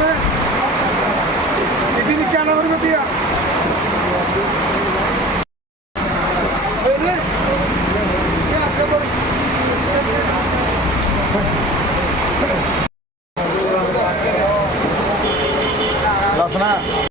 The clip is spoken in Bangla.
വരുന്നത് ഇതിരിക്കാണ് അവർ പറ്റിയ Last night.